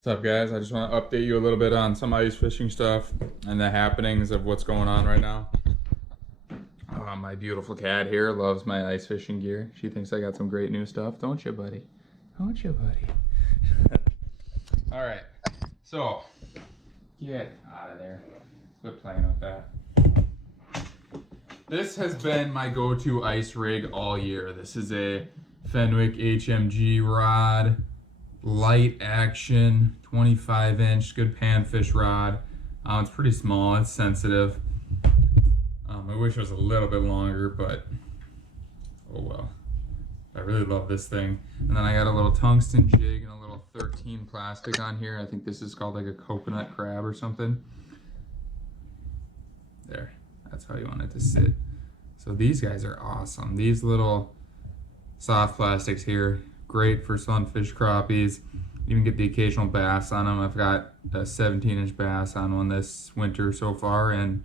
What's up, guys? I just want to update you a little bit on some ice fishing stuff and the happenings of what's going on right now. My beautiful cat here loves my ice fishing gear. She thinks I got some great new stuff, don't you, buddy? Don't you, buddy? All right, so get out of there. Quit playing with that. This has been my go-to ice rig all year. This is a Fenwick HMG rod. Light action, 25-inch, good panfish rod. It's pretty small, it's sensitive. I wish it was a little bit longer, but oh well. I really love this thing. And then I got a little tungsten jig and a little 13 plastic on here. I think this is called like a coconut crab or something. There, that's how you want it to sit. So these guys are awesome. These little soft plastics here, great for sunfish, crappies. You can get the occasional bass on them. I've got a 17-inch bass on one this winter so far, and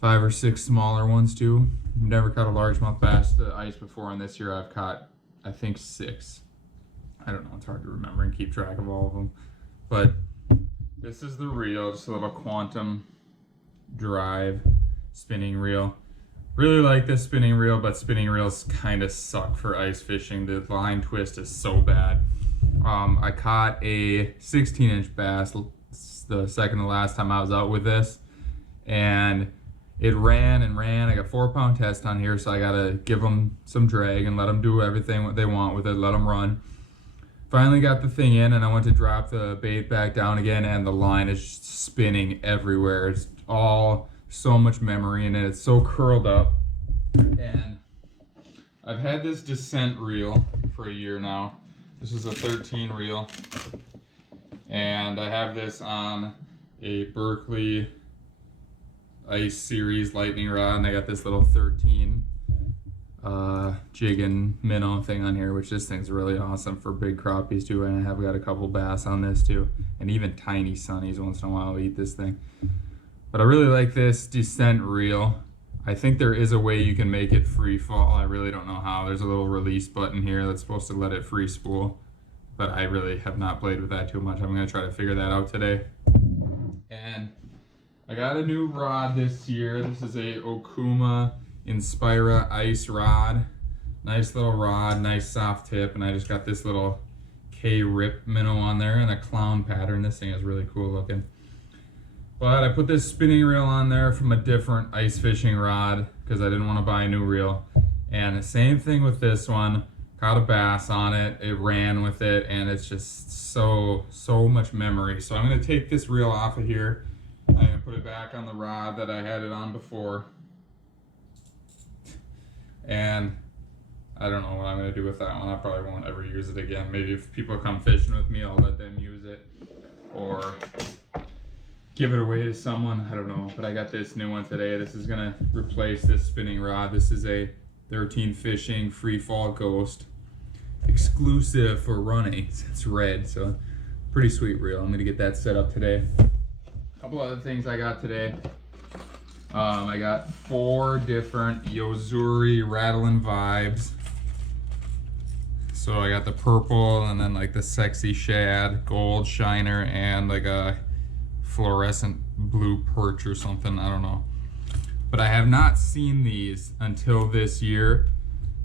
5 or 6 smaller ones too. I've never caught a largemouth bass to ice before, and this year I've caught, I think, 6. I don't know, it's hard to remember and keep track of all of them. But this is the reel, just a little quantum drive spinning reel. Really like this spinning reel, but spinning reels kind of suck for ice fishing. The line twist is so bad. I caught a 16-inch bass the second to last time I was out with this, and it ran and ran. I got 4-pound test on here, so I gotta give them some drag and let them do everything what they want with it, let them run. Finally got the thing in, and I went to drop the bait back down again, and the line is just spinning everywhere. It's all so much memory in it. It's so curled up. And I've had this descent reel for a year now. This is a 13 reel, and I have this on a Berkeley Ice Series lightning rod, and I got this little 13 jig and minnow thing on here, which this thing's really awesome for big crappies too, and I have got a couple bass on this too, and even tiny sunnies once in a while will eat this thing. But I really like this descent reel. I think there is a way you can make it free fall. I really don't know how. There's a little release button here that's supposed to let it free spool, but I really have not played with that too much. I'm gonna try to figure that out today. And I got a new rod this year. This is a Okuma Inspira ice rod. Nice little rod, nice soft tip, and I just got this little K-Rip minnow on there and a clown pattern. This thing is really cool looking. But I put this spinning reel on there from a different ice fishing rod because I didn't want to buy a new reel. And the same thing with this one. Caught a bass on it, it ran with it, and it's just so much memory. So I'm going to take this reel off of here. I'm going to put it back on the rod that I had it on before. And I don't know what I'm going to do with that one. I probably won't ever use it again. Maybe if people come fishing with me, I'll let them use it. Or give it away to someone, I don't know, but I got this new one today. This is gonna replace this spinning rod. This is a 13 Fishing Freefall Ghost, exclusive for running. It's red, so pretty sweet reel. I'm gonna get that set up today. A couple other things I got today. I got 4 different Yozuri Rattling Vibes. So I got the purple, and then like the sexy shad, gold shiner, and like a fluorescent blue perch or something, I don't know. But I have not seen these until this year,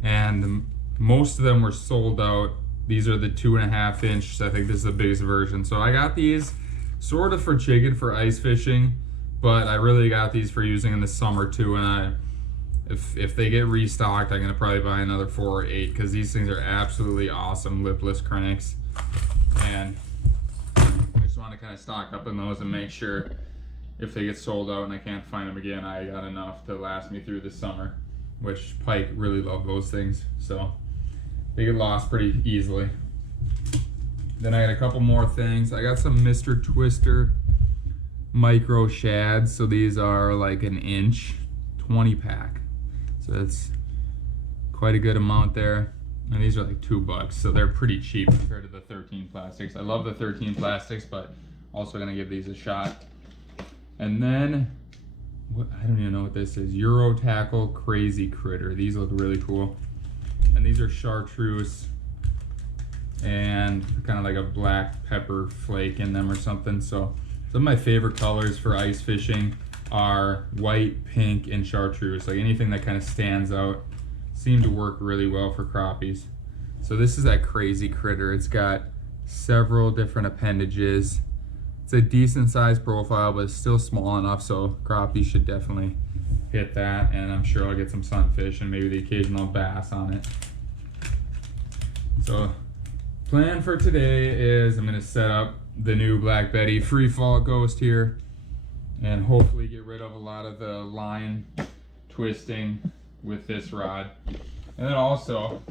and most of them were sold out. These are the 2.5-inch, I think this is the biggest version. So I got these sort of for jigging for ice fishing, but I really got these for using in the summer too, and if they get restocked, I'm gonna probably buy another 4 or 8 because these things are absolutely awesome lipless cranks. And want to kind of stock up on those and make sure if they get sold out and I can't find them again, I got enough to last me through the summer, which pike really love those things, so they get lost pretty easily. Then I got a couple more things. I got some Mr. Twister micro shads, so these are like an inch 20 pack, so that's quite a good amount there. And these are like $2, so they're pretty cheap compared to the 13 plastics. I love the 13 plastics, but also gonna give these a shot. And then, I don't even know what this is. Euro Tackle Crazy Critter. These look really cool. And these are chartreuse and kind of like a black pepper flake in them or something. So some of my favorite colors for ice fishing are white, pink, and chartreuse. Like anything that kind of stands out seem to work really well for crappies. So this is that crazy critter. It's got several different appendages. It's a decent sized profile, but it's still small enough, so crappie should definitely hit that, and I'm sure I'll get some sunfish and maybe the occasional bass on it. So plan for today is I'm going to set up the new Black Betty Freefall Ghost here and hopefully get rid of a lot of the line twisting with this rod. And then also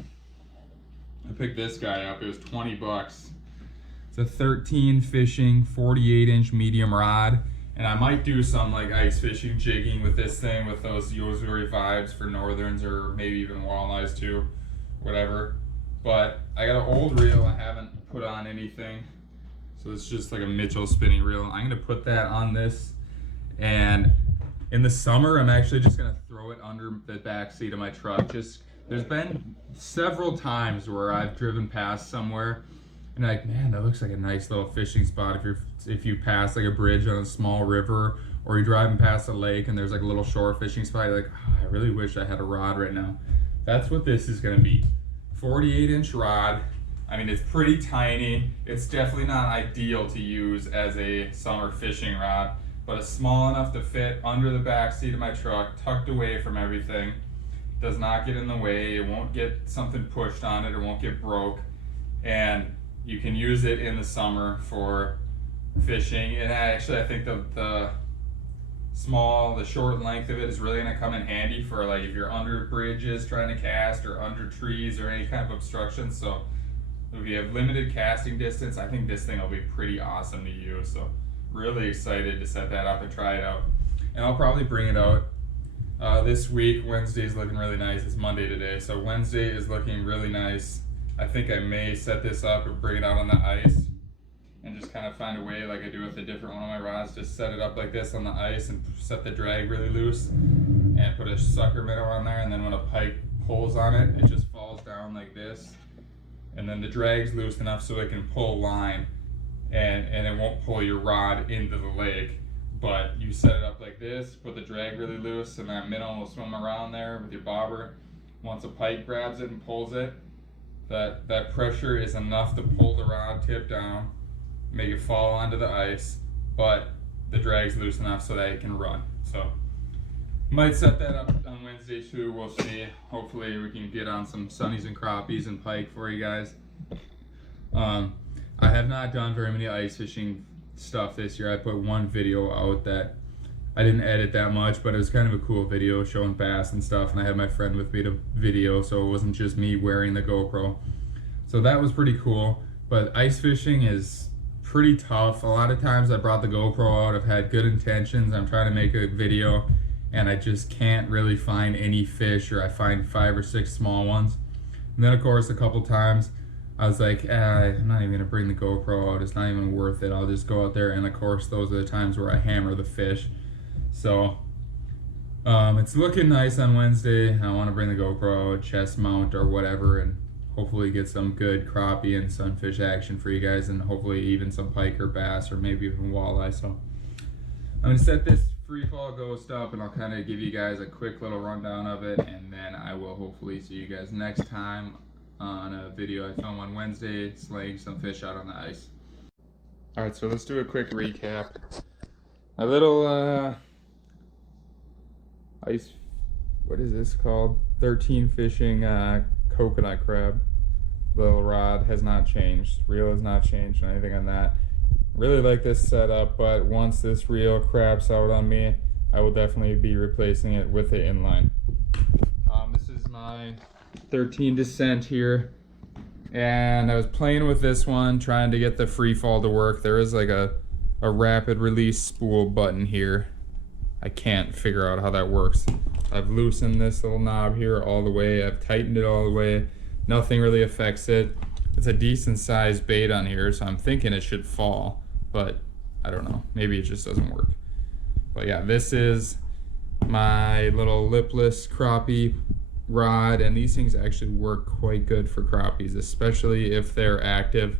I picked this guy up. It was 20 bucks. It's a 13 fishing 48-inch medium rod, and I might do some like ice fishing jigging with this thing with those Yozuri vibes for northerns or maybe even walleyes too, whatever. But I got an old reel I haven't put on anything, so it's just like a Mitchell spinning reel. I'm gonna put that on this, and in the summer I'm actually just gonna throw it under the back seat of my truck. There's been several times where I've driven past somewhere and like, man, that looks like a nice little fishing spot if you pass like a bridge on a small river, or you're driving past a lake and there's like a little shore fishing spot, you're like, oh, I really wish I had a rod right now. That's what this is gonna be. 48-inch rod. I mean, it's pretty tiny. It's definitely not ideal to use as a summer fishing rod, but it's small enough to fit under the back seat of my truck, tucked away from everything. Does not get in the way. It won't get something pushed on it. It won't get broke. And you can use it in the summer for fishing. And actually, I think the short length of it is really going to come in handy for like if you're under bridges trying to cast, or under trees or any kind of obstruction. So if you have limited casting distance, I think this thing will be pretty awesome to use. So really excited to set that up and try it out. And I'll probably bring it out this week. Wednesday is looking really nice. It's Monday today, so Wednesday is looking really nice. I think I may set this up and bring it out on the ice and just kind of find a way like I do with a different one of my rods, just set it up like this on the ice and set the drag really loose and put a sucker minnow on there, and then when a pike pulls on it, it just falls down like this, and then the drag's loose enough so it can pull line and it won't pull your rod into the lake. But you set it up like this, put the drag really loose, and that minnow will swim around there with your bobber. Once a pike grabs it and pulls it, that pressure is enough to pull the rod tip down, make it fall onto the ice, but the drag's loose enough so that it can run. So might set that up on Wednesday too. We'll see. Hopefully we can get on some sunnies and crappies and pike for you guys. I have not done very many ice fishing stuff this year. I put one video out that I didn't edit that much, but it was kind of a cool video showing bass and stuff, and I had my friend with me to video, so it wasn't just me wearing the GoPro. So that was pretty cool. But ice fishing is pretty tough. A lot of times I brought the GoPro out, I've had good intentions, I'm trying to make a video, and I just can't really find any fish, or I find 5 or 6 small ones. And then of course a couple times I was like, I'm not even gonna bring the GoPro out, it's not even worth it, I'll just go out there. And of course those are the times where I hammer the fish. So it's looking nice on Wednesday. I want to bring the GoPro out, chest mount or whatever, and hopefully get some good crappie and sunfish action for you guys, and hopefully even some pike or bass or maybe even walleye. So I'm gonna set this Freefall Ghost up, and I'll kind of give you guys a quick little rundown of it, and then I will hopefully see you guys next time on a video I film on Wednesday, slaying some fish out on the ice. Alright, so let's do a quick recap. A little ice, what is this called? 13 fishing coconut crab. Little rod has not changed. Reel has not changed or anything on that. Really like this setup, but once this reel craps out on me, I will definitely be replacing it with the inline. This is my 13 Descent here, and I was playing with this one, trying to get the Freefall to work. There is like a rapid release spool button here. I can't figure out how that works. I've loosened this little knob here all the way. I've tightened it all the way. Nothing really affects it. It's a decent sized bait on here, so I'm thinking it should fall, but I don't know. Maybe it just doesn't work. But yeah, this is my little lipless crappie rod, and these things actually work quite good for crappies, especially if they're active.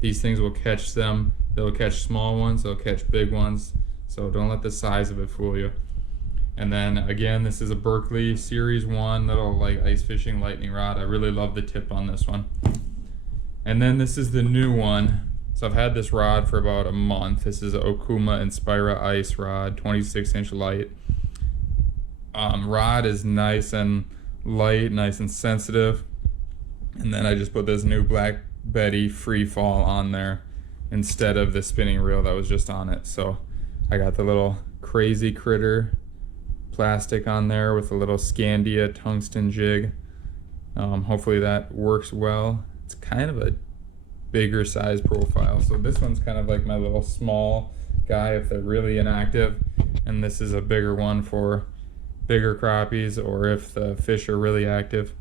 These things will catch them. They'll catch small ones, they'll catch big ones, so don't let the size of it fool you. And then again, this is a Berkeley Series 1 little like ice fishing lightning rod. I really love the tip on this one. And then this is the new one. So I've had this rod for about a month. This is a Okuma Inspira ice rod, 26-inch light. Rod is nice and light, nice and sensitive. And then I just put this new Black Betty Freefall on there instead of the spinning reel that was just on it. So I got the little Crazy Critter plastic on there with a little Scandia tungsten jig. Hopefully that works well. It's kind of a bigger size profile, so this one's kind of like my little small guy if they're really inactive, and this is a bigger one for bigger crappies or if the fish are really active.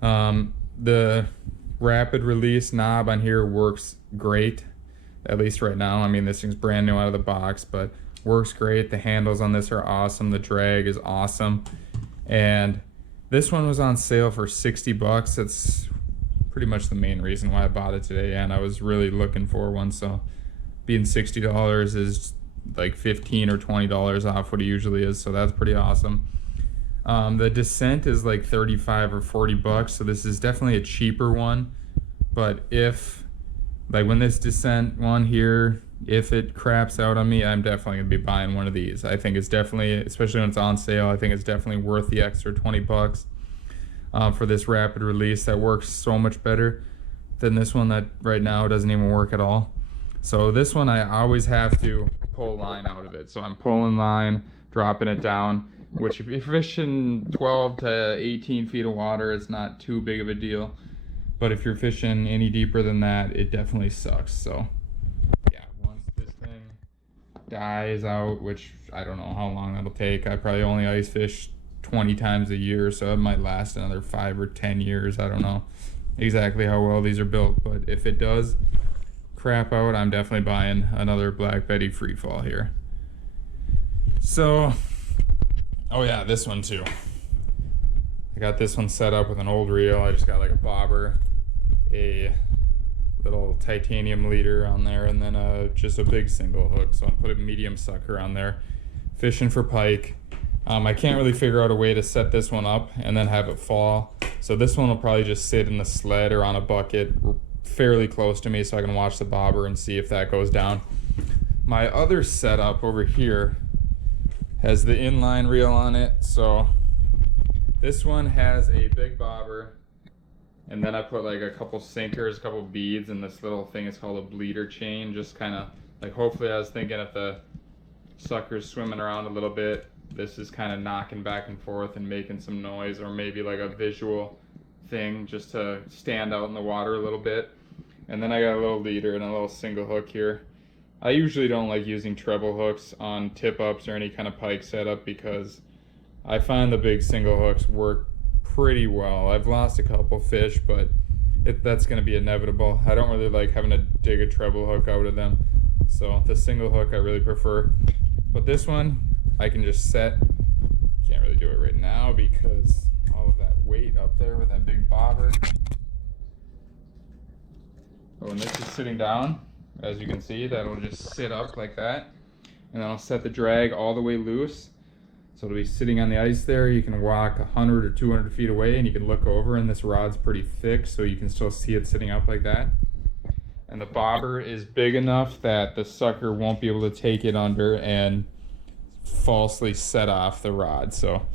The rapid release knob on here works great, at least right now. I mean, this thing's brand new out of the box, but works great. The handles on this are awesome. The drag is awesome. And this one was on sale for 60 bucks. That's pretty much the main reason why I bought it today, and I was really looking for one. So being $60 is like $15 or $20 off what it usually is, so that's pretty awesome. The Descent is like 35 or 40 bucks, so this is definitely a cheaper one. But if, like when this Descent one here, if it craps out on me, I'm definitely gonna be buying one of these. I think it's definitely, especially when it's on sale, I think it's definitely worth the extra 20 bucks for this rapid release that works so much better than this one that right now doesn't even work at all. So this one I always have to pull line out of it. So I'm pulling line, dropping it down, which if you're fishing 12 to 18 feet of water, it's not too big of a deal. But if you're fishing any deeper than that, it definitely sucks. So yeah, once this thing dies out, which I don't know how long that'll take. I probably only ice fish 20 times a year, so it might last another 5 or 10 years. I don't know exactly how well these are built, but if it does crap out, I'm definitely buying another Black Betty Freefall here. So, oh yeah, this one too. I got this one set up with an old reel. I just got like a bobber, a little titanium leader on there, and then just a big single hook. So I'm putting a medium sucker on there, fishing for pike. I can't really figure out a way to set this one up and then have it fall. So this one will probably just sit in the sled or on a bucket fairly close to me so I can watch the bobber and see if that goes down. My other setup over here has the inline reel on it. So this one has a big bobber, and then I put like a couple sinkers, a couple beads, and this little thing is called a bleeder chain. Just kind of like, hopefully I was thinking if the sucker's swimming around a little bit, this is kind of knocking back and forth and making some noise, or maybe like a visual thing just to stand out in the water a little bit. And then I got a little leader and a little single hook here. I usually don't like using treble hooks on tip-ups or any kind of pike setup because I find the big single hooks work pretty well. I've lost a couple fish, but that's going to be inevitable. I don't really like having to dig a treble hook out of them, so the single hook I really prefer. But this one I can just set. Can't really do it right now because all of that weight up there with that big bobber. But when this is sitting down, as you can see, that'll just sit up like that, and then I'll set the drag all the way loose. So it'll be sitting on the ice there. You can walk 100 or 200 feet away and you can look over, and this rod's pretty thick, so you can still see it sitting up like that. And the bobber is big enough that the sucker won't be able to take it under and falsely set off the rod. So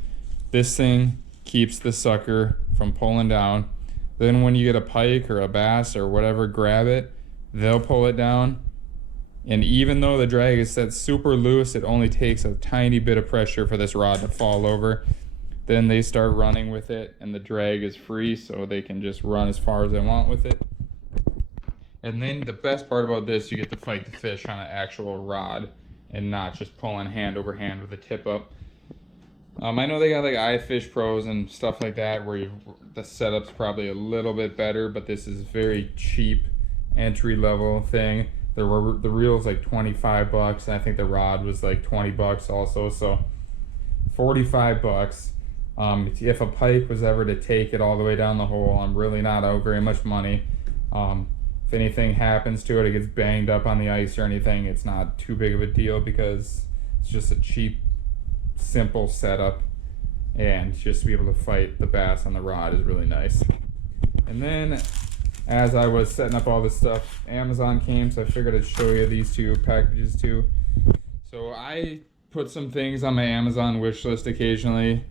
this thing keeps the sucker from pulling down. Then when you get a pike or a bass or whatever, grab it, they'll pull it down. And even though the drag is set super loose, it only takes a tiny bit of pressure for this rod to fall over. Then they start running with it and the drag is free, so they can just run as far as they want with it. And then the best part about this, you get to fight the fish on an actual rod and not just pulling hand over hand with a tip up. I know they got like iFish Pros and stuff like that where the setup's probably a little bit better, but this is very cheap entry level thing. The reel's like 25 bucks, and I think the rod was like 20 bucks also, so 45 bucks. If a pike was ever to take it all the way down the hole, I'm really not out very much money. If anything happens to it, it gets banged up on the ice or anything, it's not too big of a deal because it's just a cheap, simple setup, and just to be able to fight the bass on the rod is really nice. And then as I was setting up all this stuff, Amazon came, so I figured I'd show you these two packages too. So I put some things on my Amazon wish list occasionally,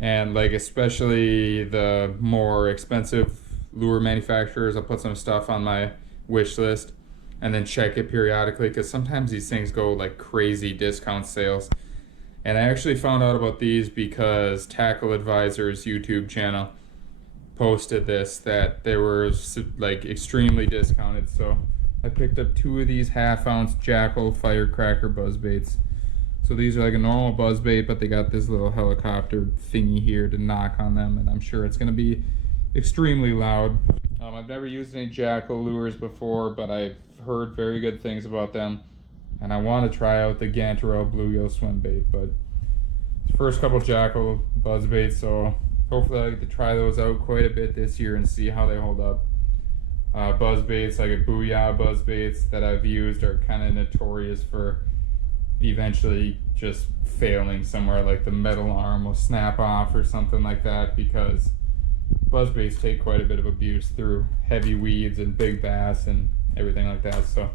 and like especially the more expensive lure manufacturers, I'll put some stuff on my wish list and then check it periodically, because sometimes these things go like crazy discount sales. And I actually found out about these because Tackle Advisor's YouTube channel posted this, that they were like extremely discounted. So I picked up 2 of these 1/2 ounce Jackal Firecracker Buzzbaits. So these are like a normal buzzbait, but they got this little helicopter thingy here to knock on them, and I'm sure it's going to be extremely loud. I've never used any Jackal lures before, but I've heard very good things about them, and I want to try out the Gantarel bluegill swim bait. But it's the first couple Jackal buzzbaits, so hopefully I get to try those out quite a bit this year and see how they hold up. Buzzbaits like a Booyah buzzbaits that I've used are kind of notorious for eventually just failing somewhere, like the metal arm will snap off or something like that, because buzzbaits take quite a bit of abuse through heavy weeds and big bass and everything like that. So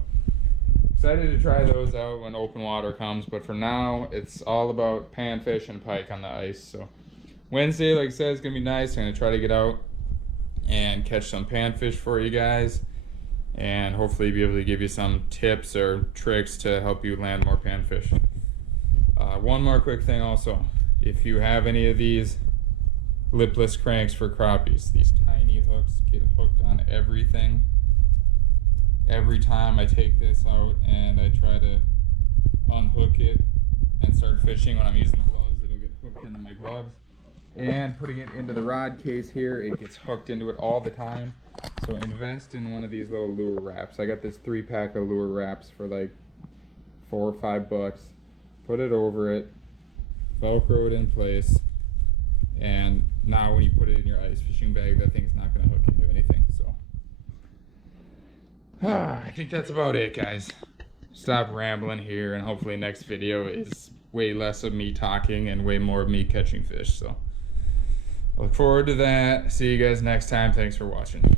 excited to try those out when open water comes, but for now it's all about panfish and pike on the ice. So Wednesday, like I said, is gonna be nice. I'm gonna try to get out and catch some panfish for you guys, and hopefully be able to give you some tips or tricks to help you land more panfish. One more quick thing also, if you have any of these lipless cranks for crappies, these tiny hooks get hooked on everything. Every time I take this out and I try to unhook it and start fishing, when I'm using gloves, it'll get hooked into my gloves. And putting it into the rod case here, it gets hooked into it all the time. So invest in one of these little lure wraps. I got this 3-pack of lure wraps for like $4 or $5. Put it over it, Velcro it in place, and now when you put it in your ice fishing bag, that thing's not going to hook into anything. So I think that's about it, guys. Stop rambling here, and hopefully next video is way less of me talking and way more of me catching fish. So I look forward to that. See you guys next time. Thanks for watching.